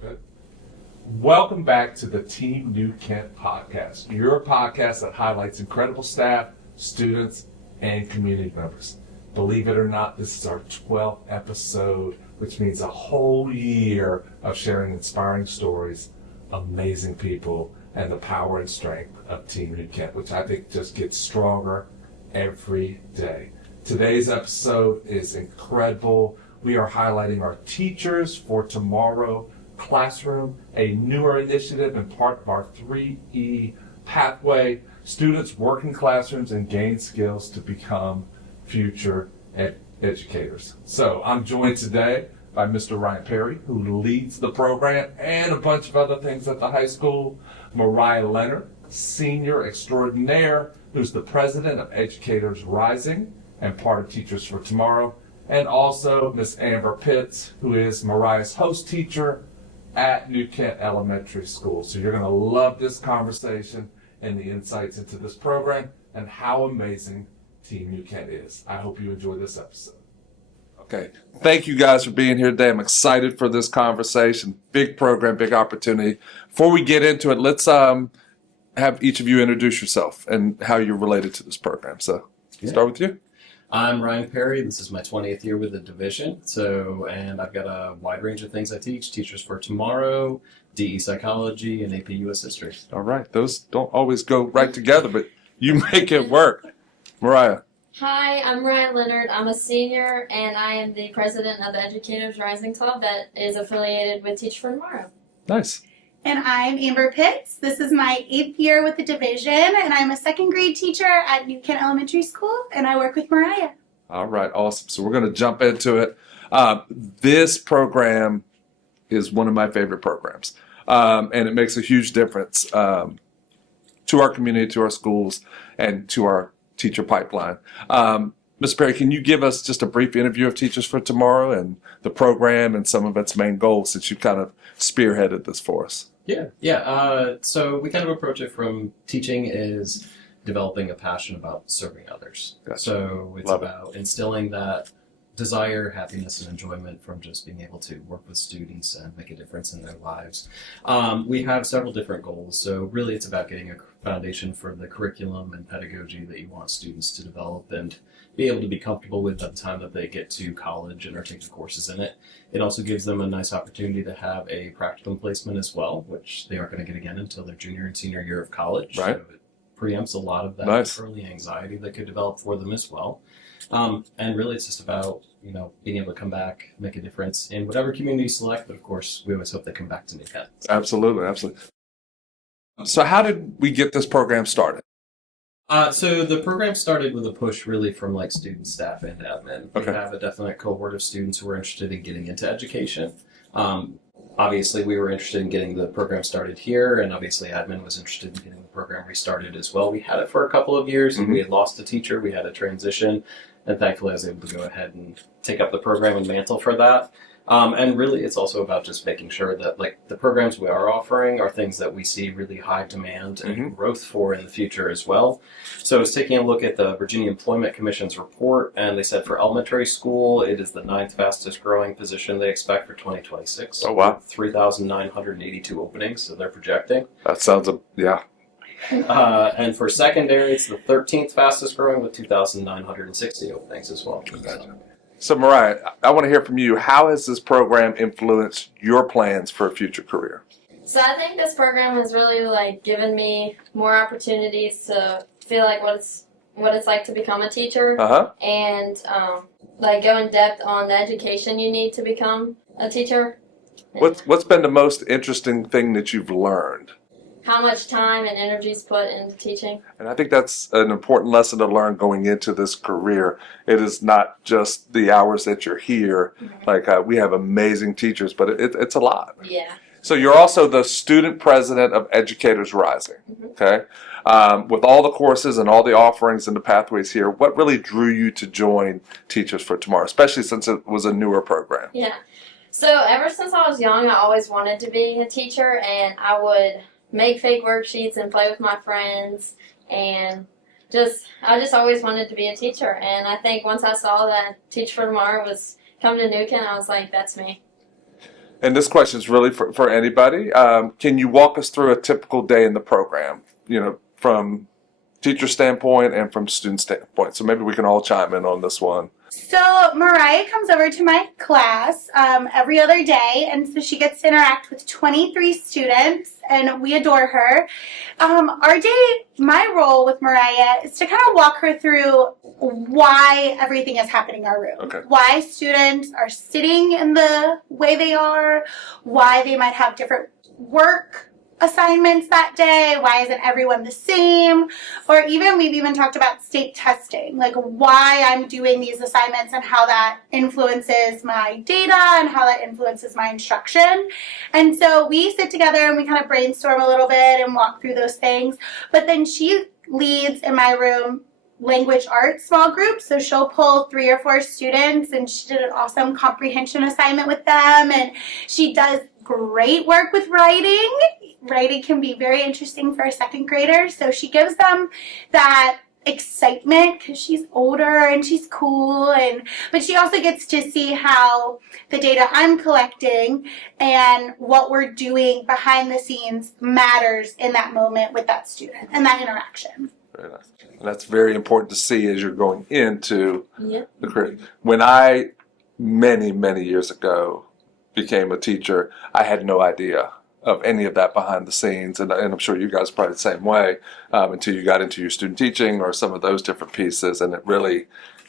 Good. Welcome back to the Team New Kent podcast, your podcast that highlights incredible staff, students, and community members. Believe it or not, this is our 12th episode, which means a whole year of sharing inspiring stories, amazing people, and the power and strength of Team New Kent, which I think just gets stronger every day. Today's episode is incredible. We are highlighting our Teachers for Tomorrow Classroom, a newer initiative and part of our 3E pathway. Students work in classrooms and gain skills to become future educators. So I'm joined today by Mr. Ryan Perry, who leads the program and a bunch of other things at the high school. Mariah Leonard, senior extraordinaire, who's the president of Educators Rising and part of Teachers for Tomorrow. And also Miss Amber Pitts, who is Mariah's host teacher at New Kent Elementary School. So you're going to love this conversation and the insights into this program and how amazing Team New Kent is. I hope you enjoy this episode. Okay. Thank you guys for being here today. I'm excited for this conversation. Big program, big opportunity. Before we get into it, let's have each of you introduce yourself and how you're related to this program. So start with you. I'm Ryan Perry. This is my 20th year with the division. And I've got a wide range of things I teach. Teachers for Tomorrow, DE Psychology, and AP US History. All right. Those don't always go right together, but you make it work. Mariah. Hi, I'm Mariah Leonard. I'm a senior, and I am the president of the Educators Rising Club that is affiliated with Teach for Tomorrow. Nice. And I'm Amber Pitts. This is my 8th year with the division, and I'm a second grade teacher at New Kent Elementary School, and I work with Mariah. All right, awesome. So we're going to jump into it. This program is one of my favorite programs, and it makes a huge difference to our community, to our schools, and to our teacher pipeline. Ms. Perry, can you give us just a brief interview of Teachers for Tomorrow and the program and some of its main goals, since you kind of spearheaded this for us? Yeah. So we kind of approach it from teaching is developing a passion about serving others. Gotcha. So it's about instilling that desire, happiness, and enjoyment from just being able to work with students and make a difference in their lives. We have several different goals. So really it's about getting a foundation for the curriculum and pedagogy that you want students to develop and be able to be comfortable with at the time that they get to college and are taking courses in it. It also gives them a nice opportunity to have a practicum placement as well, which they aren't going to get again until their junior and senior year of college. Right. So it preempts a lot of that early anxiety that could develop for them as well. And really it's just about, being able to come back, make a difference in whatever community you select, but of course we always hope they come back to New Kent. Absolutely. So how did we get this program started? So the program started with a push really from students, staff, and admin. Okay. We have a definite cohort of students who are interested in getting into education. Obviously, we were interested in getting the program started here, and obviously admin was interested in getting the program restarted as well. We had it for a couple of years, and we had lost a teacher. We had a transition, and thankfully I was able to go ahead and take up the program and mantle for that. And really, it's also about just making sure that the programs we are offering are things that we see really high demand and growth for in the future as well. So I was taking a look at the Virginia Employment Commission's report, and they said for elementary school, it is the 9th fastest growing position they expect for 2026. Oh, wow. 3,982 openings, so they're projecting. That sounds, And for secondary, it's the 13th fastest growing with 2,960 openings as well. So Mariah, I want to hear from you. How has this program influenced your plans for a future career? So I think this program has really given me more opportunities to feel like what it's like to become a teacher, and go in depth on the education you need to become a teacher. What's been the most interesting thing that you've learned? How much time and energy is put into teaching. And I think that's an important lesson to learn going into this career. It is not just the hours that you're here. We have amazing teachers, but it's a lot. Yeah. So you're also the student president of Educators Rising, okay? With all the courses and all the offerings and the pathways here, what really drew you to join Teachers for Tomorrow, especially since it was a newer program? Yeah. So ever since I was young, I always wanted to be a teacher, and I would make fake worksheets and play with my friends, and I just always wanted to be a teacher. And I think once I saw that Teach for Tomorrow was coming to New Kent, I was like, that's me. And this question is really for anybody. Can you walk us through a typical day in the program, from teacher standpoint and from student standpoint? So maybe we can all chime in on this one. So Mariah comes over to my class every other day, and so she gets to interact with 23 students, and we adore her. Our day, my role with Mariah is to kind of walk her through why everything is happening in our room. Okay. Why students are sitting in the way they are, why they might have different work assignments that day, why isn't everyone the same, or we've even talked about state testing, like why I'm doing these assignments and how that influences my data and how that influences my instruction. And so we sit together and we kind of brainstorm a little bit and walk through those things, but then she leads in my room language arts small groups, so she'll pull 3 or 4 students, and she did an awesome comprehension assignment with them, and she does great work with writing. Writing can be very interesting for a second grader, so she gives them that excitement because she's older and she's cool, but she also gets to see how the data I'm collecting and what we're doing behind the scenes matters in that moment with that student and that interaction. Very nice. And that's very important to see as you're going into Yep. the career. When I, many years ago, became a teacher, I had no idea of any of that behind the scenes, and I'm sure you guys are probably the same way, until you got into your student teaching or some of those different pieces, and it really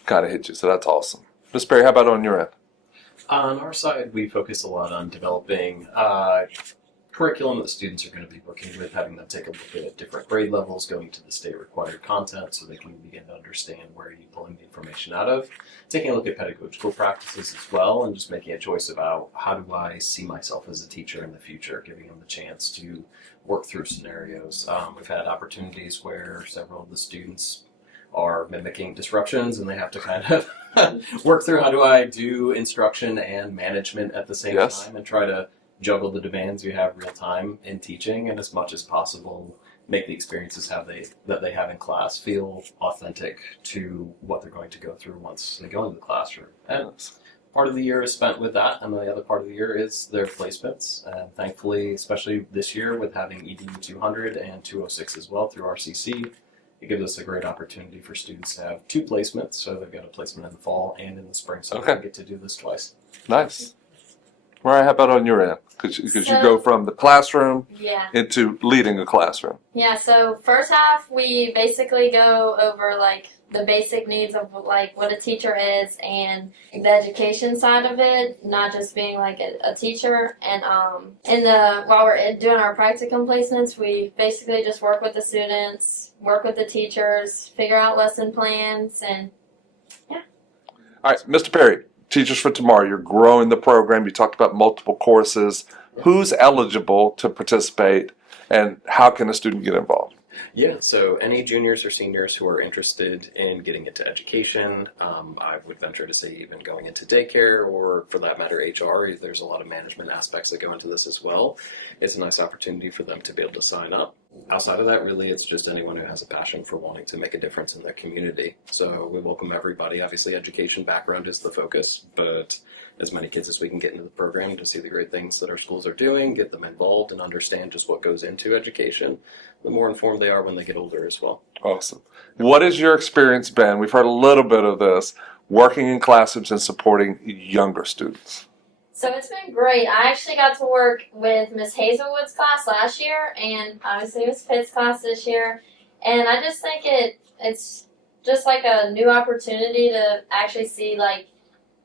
kind of hit you. So that's awesome. Ms. Perry, how about on your end? On our side, we focus a lot on developing curriculum that students are going to be working with, having them take a look at different grade levels, going to the state required content so they can begin to understand where you're pulling the information out of, taking a look at pedagogical practices as well, and just making a choice about how do I see myself as a teacher in the future, giving them the chance to work through scenarios. We've had opportunities where several of the students are mimicking disruptions and they have to kind of work through how do I do instruction and management at the same Yes. time and try to juggle the demands you have real time in teaching, and as much as possible make the experiences that they have in class feel authentic to what they're going to go through once they go into the classroom. And part of the year is spent with that, and the other part of the year is their placements. And thankfully, especially this year with having EDU 200 and 206 as well through RCC, it gives us a great opportunity for students to have 2 placements. So they've got a placement in the fall and in the spring, so Okay. they get to do this twice. Nice. Mariah, how about on your end? Because you go from the classroom Yeah. into leading a classroom. Yeah, so first half we basically go over like the basic needs of like what a teacher is and the education side of it, not just being like a teacher. And while we're doing our practicum placements, we basically just work with the students, work with the teachers, figure out lesson plans, and All right, Mr. Perry, Teachers for Tomorrow, you're growing the program. You talked about multiple courses. Who's eligible to participate, and how can a student get involved? Yeah, so any juniors or seniors who are interested in getting into education, I would venture to say even going into daycare, or for that matter HR, there's a lot of management aspects that go into this as well. It's a nice opportunity for them to be able to sign up. Outside of that, really, it's just anyone who has a passion for wanting to make a difference in their community. So we welcome everybody. Obviously, education background is the focus, but as many kids as we can get into the program to see the great things that our schools are doing, get them involved and understand just what goes into education, the more informed they are when they get older as well. Awesome. What has your experience been? We've heard a little bit of this, working in classrooms and supporting younger students. so it's been great. I actually got to work with Miss Hazelwood's class last year, and obviously Miss Pitt's class this year. And I just think it's just like a new opportunity to actually see like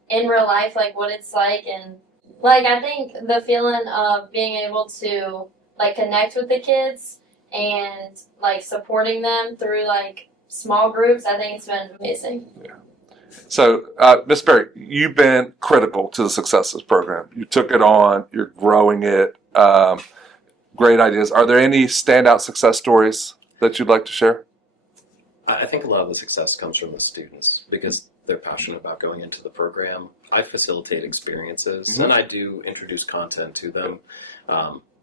in real life like what it's like, and like I think the feeling of being able to like connect with the kids and like supporting them through like small groups, I think it's been amazing. So, Ms. Perry, you've been critical to the success of this program. You took it on, you're growing it, great ideas. Are there any standout success stories that you'd like to share? I think a lot of the success comes from the students because they're passionate about going into the program. I facilitate experiences and I do introduce content to them,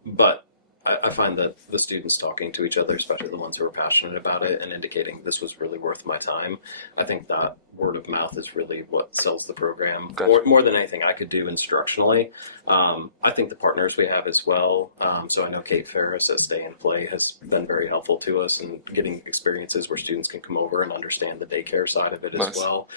but I find that the students talking to each other, especially the ones who are passionate about it and indicating this was really worth my time, I think that word of mouth is really what sells the program. Gotcha. More than anything I could do instructionally. I think the partners we have as well. So I know Kate Ferris at Stay and Play has been very helpful to us in getting experiences where students can come over and understand the daycare side of it as well.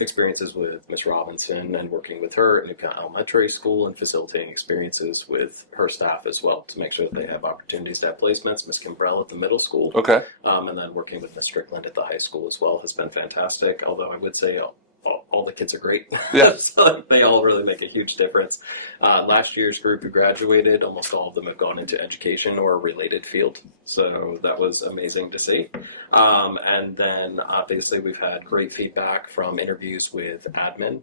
Experiences with Miss Robinson and working with her at New Kent Elementary School and facilitating experiences with her staff as well to make sure that they have opportunities to have placements. Miss Kimbrell at the middle school. Okay. And then working with Miss Strickland at the high school as well has been fantastic. Although I would say all the kids are great. Yeah. So they all really make a huge difference. Last year's group who graduated, almost all of them have gone into education or a related field. So that was amazing to see. And then obviously we've had great feedback from interviews with admin.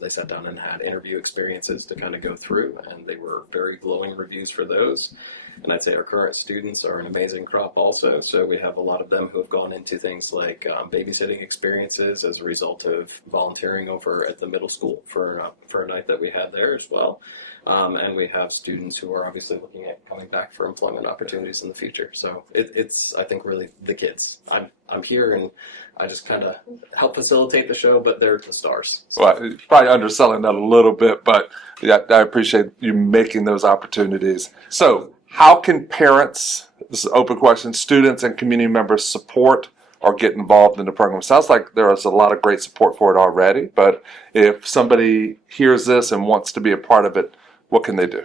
They sat down and had interview experiences to kind of go through, and they were very glowing reviews for those. And I'd say our current students are an amazing crop also. So we have a lot of them who have gone into things like babysitting experiences as a result of volunteering over at the middle school for a night that we had there as well. And we have students who are obviously looking at coming back for employment opportunities in the future. So it's I think really the kids. I'm here and I just kind of help facilitate the show, but they're the stars. So. Well, probably underselling that a little bit, but yeah, I appreciate you making those opportunities. So how can parents, this is an open question, students and community members support or get involved in the program? Sounds like there is a lot of great support for it already, but if somebody hears this and wants to be a part of it, what can they do?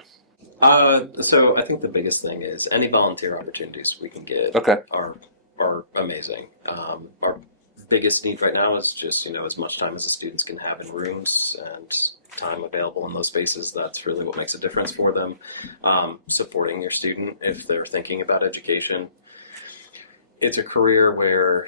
So I think the biggest thing is any volunteer opportunities we can get are amazing. Our biggest need right now is just, as much time as the students can have in rooms and time available in those spaces. That's really what makes a difference for them. Supporting your student if they're thinking about education. It's a career where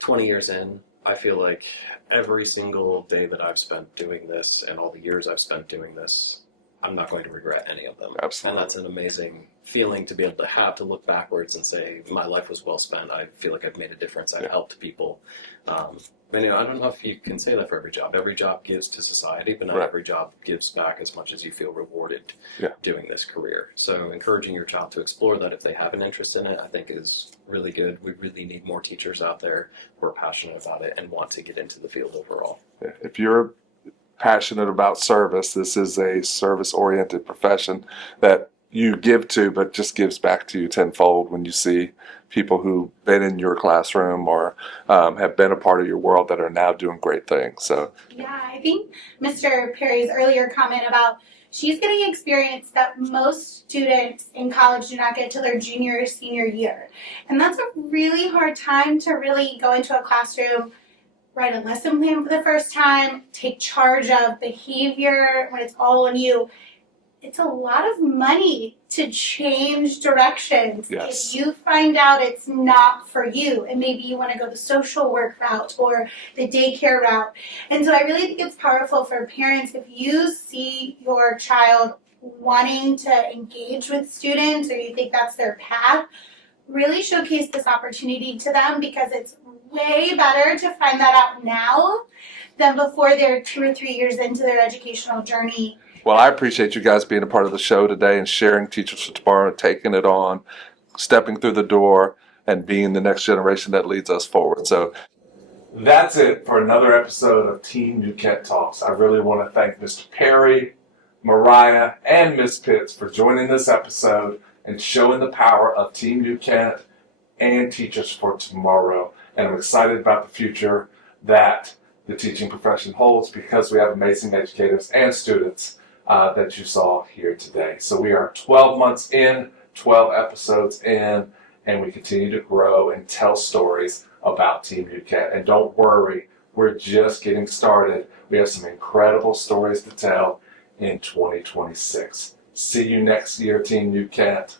20 years in, I feel like every single day that I've spent doing this and all the years I've spent doing this, I'm not going to regret any of them. Absolutely. And that's an amazing feeling to be able to have, to look backwards and say, my life was well spent. I feel like I've made a difference. I've helped people. And I don't know if you can say that for every job. Every job gives to society, but not every job gives back as much as you feel rewarded doing this career. So encouraging your child to explore that if they have an interest in it, I think is really good. We really need more teachers out there who are passionate about it and want to get into the field overall. If you're passionate about service, this is a service-oriented profession that you give to, but just gives back to you tenfold when you see people who've been in your classroom or have been a part of your world that are now doing great things. So yeah, I think Mr. Perry's earlier comment about she's getting experience that most students in college do not get till their junior or senior year. And that's a really hard time to really go into a classroom, write a lesson plan for the first time, take charge of behavior when it's all on you. It's a lot of money to change directions. Yes. If you find out it's not for you, and maybe you want to go the social work route or the daycare route. And so I really think it's powerful for parents, if you see your child wanting to engage with students or you think that's their path, really showcase this opportunity to them, because it's way better to find that out now than before they're 2 or 3 years into their educational journey. Well, I appreciate you guys being a part of the show today and sharing Teachers for Tomorrow, taking it on, stepping through the door, and being the next generation that leads us forward. So that's it for another episode of Team New Kent Talks. I really want to thank Mr. Perry, Mariah, and Ms. Pitts for joining this episode and showing the power of Team New Kent and Teachers for Tomorrow. And I'm excited about the future that the teaching profession holds, because we have amazing educators and students that you saw here today. So we are 12 months in, 12 episodes in, and we continue to grow and tell stories about Team New Kent. And don't worry, we're just getting started. We have some incredible stories to tell in 2026. See you next year, Team New Kent.